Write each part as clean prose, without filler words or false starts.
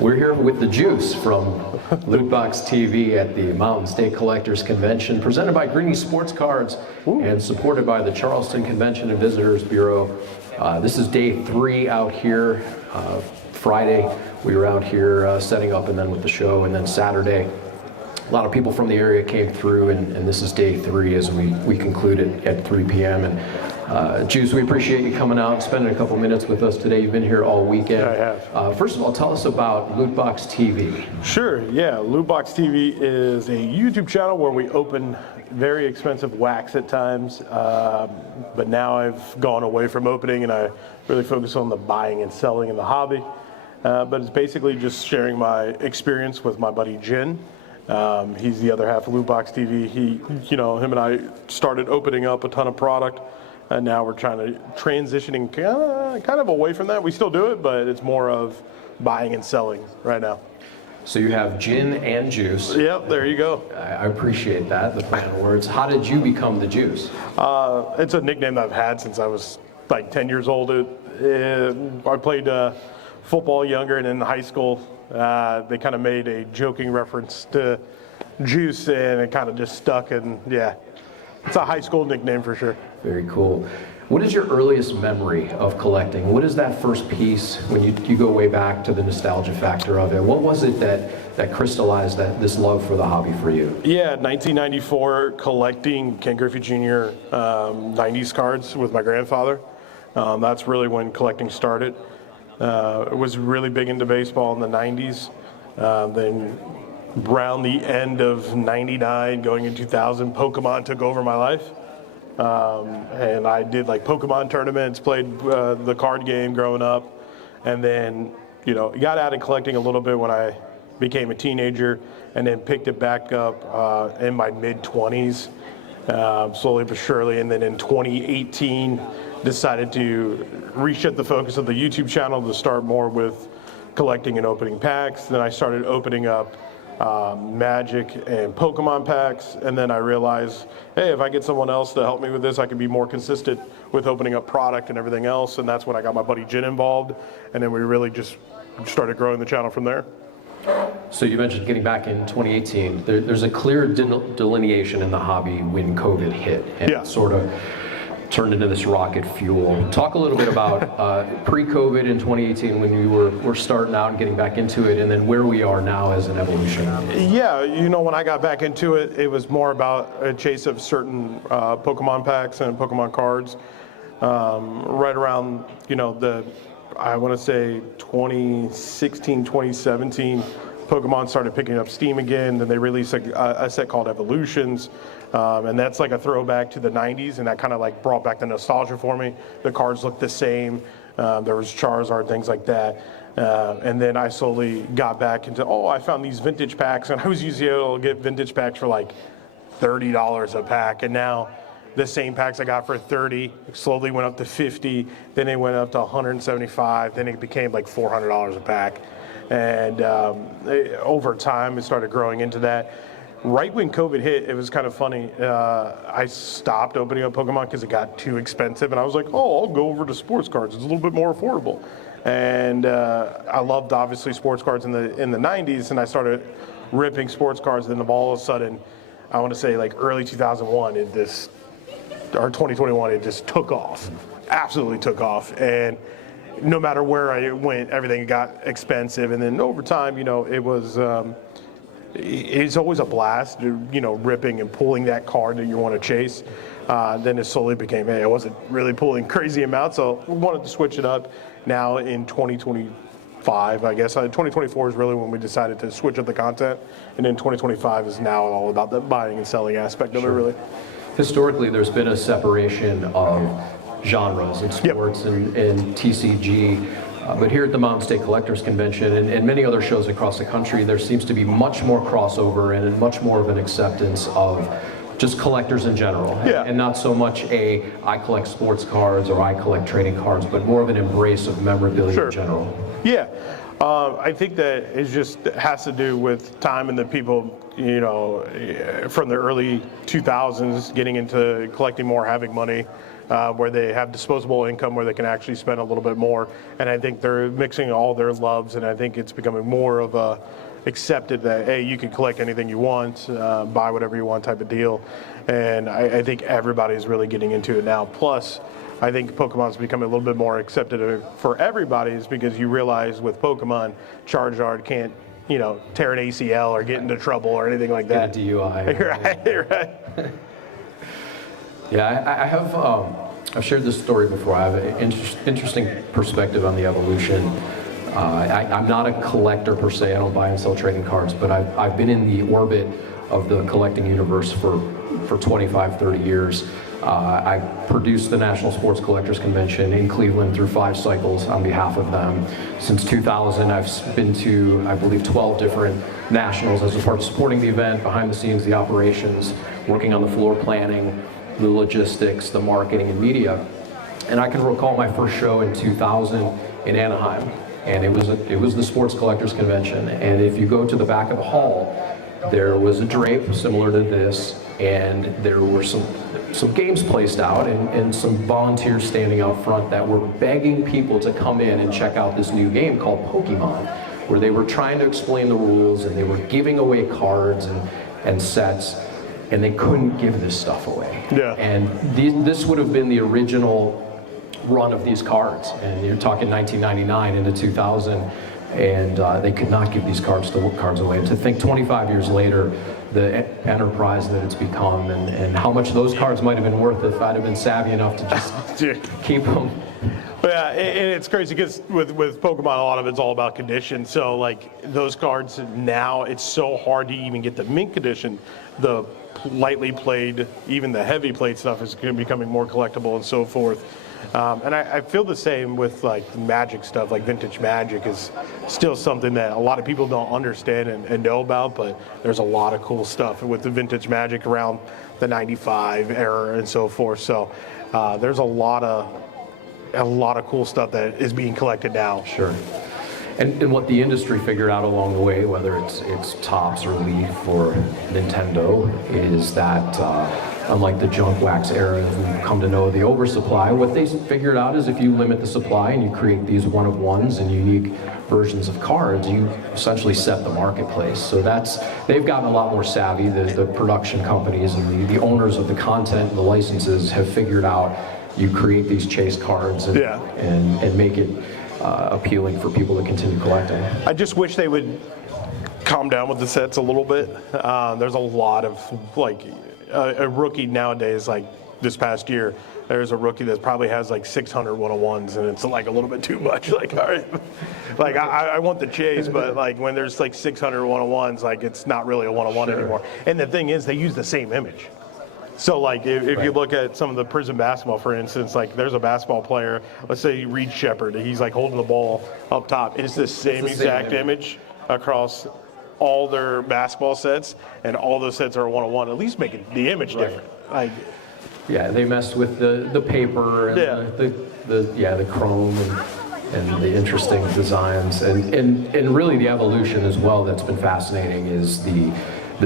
We're here with the Juice from Lootbox TV at the Mountain State Collectors Convention, presented by Greenie Sports Cards and supported by the Charleston Convention and Visitors Bureau. This is day 3 out here. Friday, we were out here setting up and then with the show, and then Saturday, a lot of people from the area came through, and this is day 3 as we concluded at 3 p.m. And Juice, we appreciate you coming out and spending a couple minutes with us today. You've been here all weekend. I have. First of all, tell us about Lootbox TV. Sure, yeah. Lootbox TV is a YouTube channel where we open very expensive wax at times, but now I've gone away from opening and I really focus on the buying and selling in the hobby. But it's basically just sharing my experience with my buddy Jin. He's the other half of Lootbox TV. Him and I started opening up a ton of product, and now we're trying to transitioning kind of away from that. We still do it, but it's more of buying and selling right now. So you have Gin and Juice. Yep, there you go. I appreciate that, the play on words. How did you become the Juice? It's a nickname that I've had since I was like 10 years old. I played football younger, and in high school, they kind of made a joking reference to Juice, and it kind of just stuck, and yeah, it's a high school nickname for sure. Very cool. What is your earliest memory of collecting? What is that first piece when you go way back to the nostalgia factor of it? What was it that crystallized this love for the hobby for you? Yeah, 1994, collecting Ken Griffey Jr. 90s cards with my grandfather. That's really when collecting started. It was really big into baseball in the 90s. Then around the end of 99, going in 2000, Pokemon took over my life. And I did like Pokemon tournaments, played the card game growing up, and then got out of collecting a little bit when I became a teenager, and then picked it back up in my mid-20s, slowly but surely. And then in 2018, decided to reshift the focus of the YouTube channel to start more with collecting and opening packs. Then I started opening up Magic and Pokemon packs, and then I realized, hey, if I get someone else to help me with this, I can be more consistent with opening up product and everything else. And that's when I got my buddy Jin involved, and then we really just started growing the channel from there. So you mentioned getting back in 2018. There's a clear delineation in the hobby when COVID hit, and it sort of turned into this rocket fuel. Talk a little bit about pre-COVID in 2018 when you were starting out and getting back into it, and then where we are now as an evolution. Yeah, when I got back into it, it was more about a chase of certain Pokemon packs and Pokemon cards. Right around, I want to say 2016, 2017, Pokemon started picking up steam again. Then they released a set called Evolutions. And that's like a throwback to the 90s, and that kind of like brought back the nostalgia for me. The cards looked the same. There was Charizard, things like that. And then I slowly got back into, I found these vintage packs, and I was usually able to get vintage packs for like $30 a pack. And now the same packs I got for $30 slowly went up to $50, then it went up to $175, then it became like $400 a pack. And over time, it started growing into that. Right when COVID hit, it was kind of funny. I stopped opening up Pokemon because it got too expensive, and I was like, I'll go over to sports cards. It's a little bit more affordable. And I loved, obviously, sports cards in the 90s, and I started ripping sports cards, and then all of a sudden, I want to say like early 2001, or 2021, it just took off. Absolutely took off. And no matter where I went, everything got expensive. And then over time, it was... it's always a blast, ripping and pulling that card that you want to chase. Then it slowly became, hey, I wasn't really pulling crazy amounts, so we wanted to switch it up. Now in 2025, I guess, 2024 is really when we decided to switch up the content, and then 2025 is now all about the buying and selling aspect of it, really. Historically, there's been a separation of genres in sports and TCG. But here at the Mountain State Collectors Convention and many other shows across the country, there seems to be much more crossover and much more of an acceptance of just collectors in general. And not so much I collect sports cards or I collect trading cards, but more of an embrace of memorabilia in general. Yeah. I think that it has to do with time and the people, from the early 2000s getting into collecting more, having money, where they have disposable income where they can actually spend a little bit more. And I think they're mixing all their loves, and I think it's becoming more of a accepted that, hey, you can collect anything you want, buy whatever you want type of deal. And I think everybody's really getting into it now. Plus, I think Pokemon's becoming a little bit more accepted for everybody, is because you realize with Pokemon, Charizard can't, tear an ACL or get into trouble or anything like that. Get a DUI. Right. Yeah, I have. I've shared this story before. I have an interesting perspective on the evolution. I'm not a collector per se. I don't buy and sell trading cards, but I've been in the orbit of the collecting universe for 25, 30 years. I produced the National Sports Collectors Convention in Cleveland through 5 cycles on behalf of them. Since 2000, I've been to, I believe, 12 different nationals as a part of supporting the event, behind the scenes, the operations, working on the floor planning, the logistics, the marketing, and media. And I can recall my first show in 2000 in Anaheim, and it was the Sports Collectors Convention. And if you go to the back of the hall, there was a drape similar to this, and there were some games placed out and some volunteers standing out front that were begging people to come in and check out this new game called Pokemon, where they were trying to explain the rules and they were giving away cards and sets, and they couldn't give this stuff away. Yeah. And this would have been the original run of these cards, and you're talking 1999 into 2000, and they could not give these cards away. And to think 25 years later, the enterprise that it's become, and how much those cards might have been worth if I'd have been savvy enough to just keep them. Yeah, and it's crazy because with Pokemon, a lot of it's all about condition. So like those cards now, it's so hard to even get the mint condition. The lightly played, even the heavy played stuff is becoming more collectible and so forth. And I feel the same with like Magic stuff. Like vintage Magic is still something that a lot of people don't understand and know about, but there's a lot of cool stuff with the vintage Magic around the 95 era and so forth. So there's a lot of cool stuff that is being collected now. Sure. And what the industry figured out along the way, whether it's Topps or Leaf or Nintendo, is that unlike the junk wax era we've come to know the oversupply, what they figured out is if you limit the supply and you create these one-of-ones and unique versions of cards, you essentially set the marketplace. So they've gotten a lot more savvy. The production companies and the owners of the content and the licenses have figured out you create these chase cards and make it appealing for people to continue collecting. I just wish they would calm down with the sets a little bit. There's a lot of like a rookie nowadays, like this past year, there's a rookie that probably has like 600 one-of-ones, and it's like a little bit too much. Like, all right, like I want the chase, but like when there's like 600 one-of-ones, like it's not really a one-of-one anymore. And the thing is, they use the same image. So like if you look at some of the Prism basketball, for instance, like there's a basketball player, let's say Reed Shepard, he's like holding the ball up top. It's the same exact image across all their basketball sets, and all those sets are one-on-one. At least make the image different. Like, yeah, they messed with the paper and the chrome and the interesting designs, and really the evolution as well that's been fascinating is the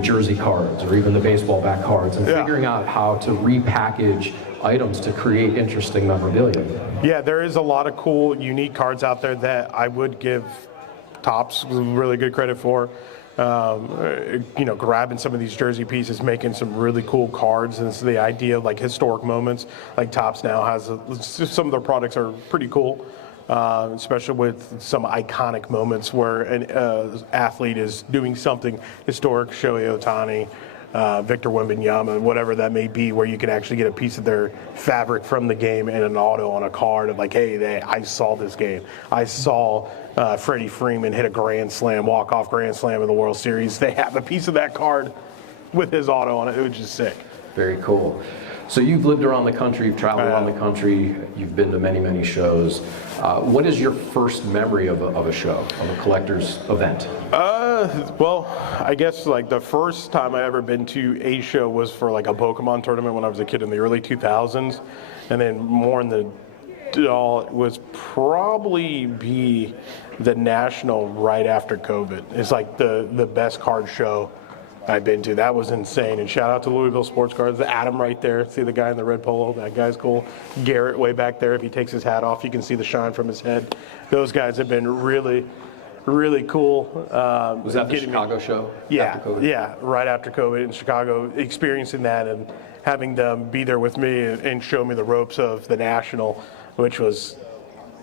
jersey cards or even the baseball back cards, and figuring out how to repackage items to create interesting memorabilia. Yeah, there is a lot of cool, unique cards out there that I would give Topps really good credit for. Grabbing some of these jersey pieces, making some really cool cards, and it's the idea of like historic moments. Like Topps now has some of their products are pretty cool, especially with some iconic moments where an athlete is doing something historic. Shohei Ohtani, Victor Wembanyama, whatever that may be, where you can actually get a piece of their fabric from the game and an auto on a card of like, hey, I saw this game. I saw Freddie Freeman hit a grand slam, walk-off grand slam in the World Series. They have a piece of that card with his auto on it. It was just sick. Very cool. So you've lived around the country, you've traveled around the country, you've been to many, many shows. What is your first memory of a show, of a collector's event? Well, I guess like the first time I ever been to a show was for like a Pokemon tournament when I was a kid in the early 2000s. And then more in the was probably be the National right after COVID. It's like the best card show I've been to. That was insane. And shout out to Louisville Sports Cards. Adam right there. See the guy in the red polo? That guy's cool. Garrett way back there. If he takes his hat off, you can see the shine from his head. Those guys have been really, really cool. Was that the Chicago show? Yeah, after COVID? yeah, right after COVID in Chicago, experiencing that and having them be there with me and show me the ropes of the National, which was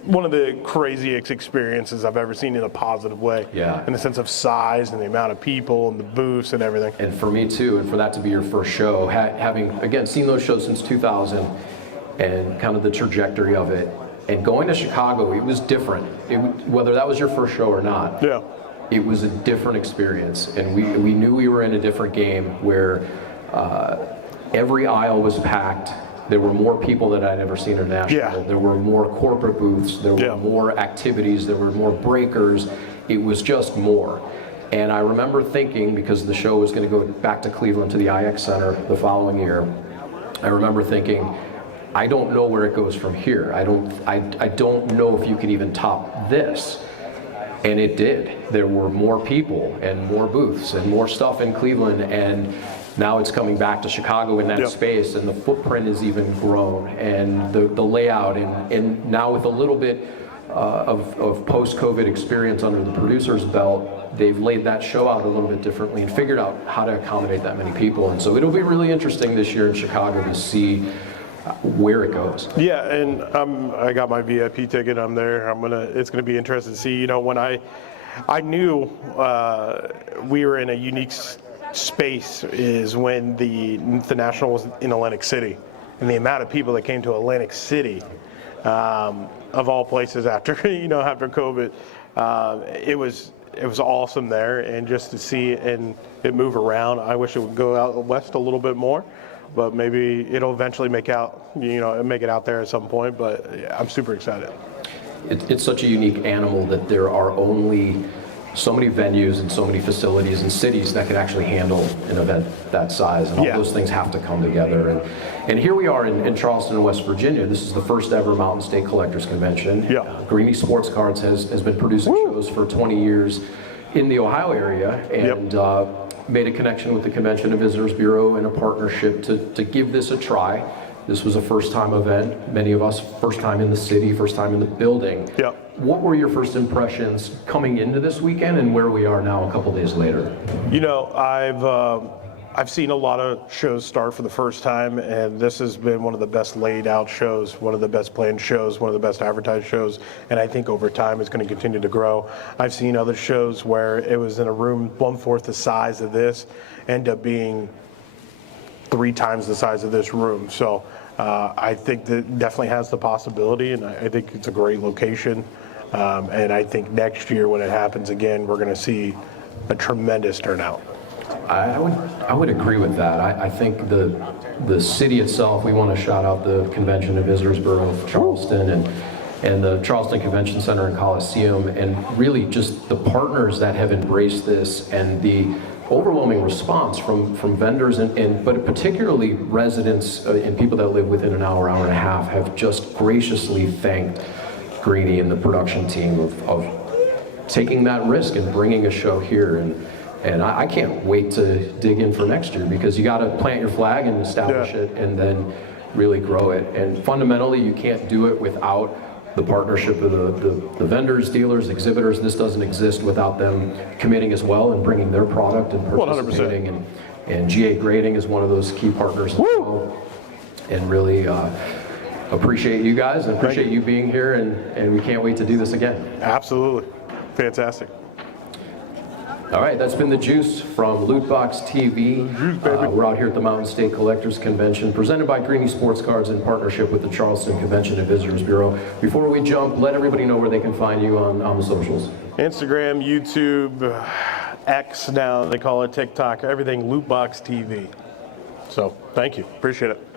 one of the craziest experiences I've ever seen in a positive way. Yeah. In the sense of size and the amount of people and the booths and everything. And for me too, and for that to be your first show, having, again, seen those shows since 2000 and kind of the trajectory of it, and going to Chicago, it was different. Whether that was your first show or not, Yeah. it was a different experience. And we knew we were in a different game where every aisle was packed. There were more people that I'd ever seen internationally. Yeah. There were more corporate booths. There were Yeah. more activities. There were more breakers. It was just more. And I remember thinking, because the show was going to go back to Cleveland to the IX Center the following year, I remember thinking, I don't know where it goes from here. I don't know if you can even top this. And it did. There were more people and more booths and more stuff in Cleveland, and now it's coming back to Chicago in that Yep. space, and the footprint is even grown, and the layout, and now with a little bit of post-COVID experience under the producer's belt, they've laid that show out a little bit differently and figured out how to accommodate that many people. And so it'll be really interesting this year in Chicago to see where it goes. Yeah, and I got my VIP ticket. I'm there. It's gonna be interesting to see. You know, when I knew we were in a unique space is when the National was in Atlantic City, and the amount of people that came to Atlantic City, of all places after after COVID, it was awesome there, and just to see it move around. I wish it would go out west a little bit more. But maybe it'll eventually make it out there at some point. But yeah, I'm super excited. It's such a unique animal that there are only so many venues and so many facilities and cities that could actually handle an event that size, and all Yeah. those things have to come together. And here we are in Charleston, West Virginia. This is the first ever Mountain State Collectors Convention. Yeah. Greenie Sports Cards has been producing shows for 20 years in the Ohio area, and made a connection with the Convention and Visitors Bureau in a partnership to give this a try. This was a first-time event. Many of us, first time in the city, first time in the building. Yeah. What were your first impressions coming into this weekend and where we are now a couple days later? You know, I've seen a lot of shows start for the first time, and this has been one of the best laid out shows, one of the best planned shows, one of the best advertised shows, and I think over time it's going to continue to grow. I've seen other shows where it was in a room 1/4 the size of this, end up being 3 times the size of this room. So I think that definitely has the possibility, and I think it's a great location. And I think next year when it happens again, we're going to see a tremendous turnout. I would agree with that. I think the city itself, we want to shout out the Convention and Visitors Bureau of Charleston and the Charleston Convention Center and Coliseum, and really just the partners that have embraced this, and the overwhelming response from vendors but particularly residents and people that live within an hour and a half have just graciously thanked Greenie and the production team of taking that risk and bringing a show here. And I can't wait to dig in for next year, because you got to plant your flag and establish it and then really grow it. And fundamentally, you can't do it without the partnership of the vendors, dealers, exhibitors. This doesn't exist without them committing as well and bringing their product and participating. 100%. And GA Grading is one of those key partners as well. And really appreciate you guys and appreciate you being here, and we can't wait to do this again. Absolutely. Fantastic. All right, that's been The Juice from Lootbox TV. We're out here at the Mountain State Collectors Convention, presented by Greenie Sports Cards in partnership with the Charleston Convention and Visitors Bureau. Before we jump, let everybody know where they can find you on the socials. Instagram, YouTube, X now, they call it TikTok, everything Lootbox TV. So thank you. Appreciate it.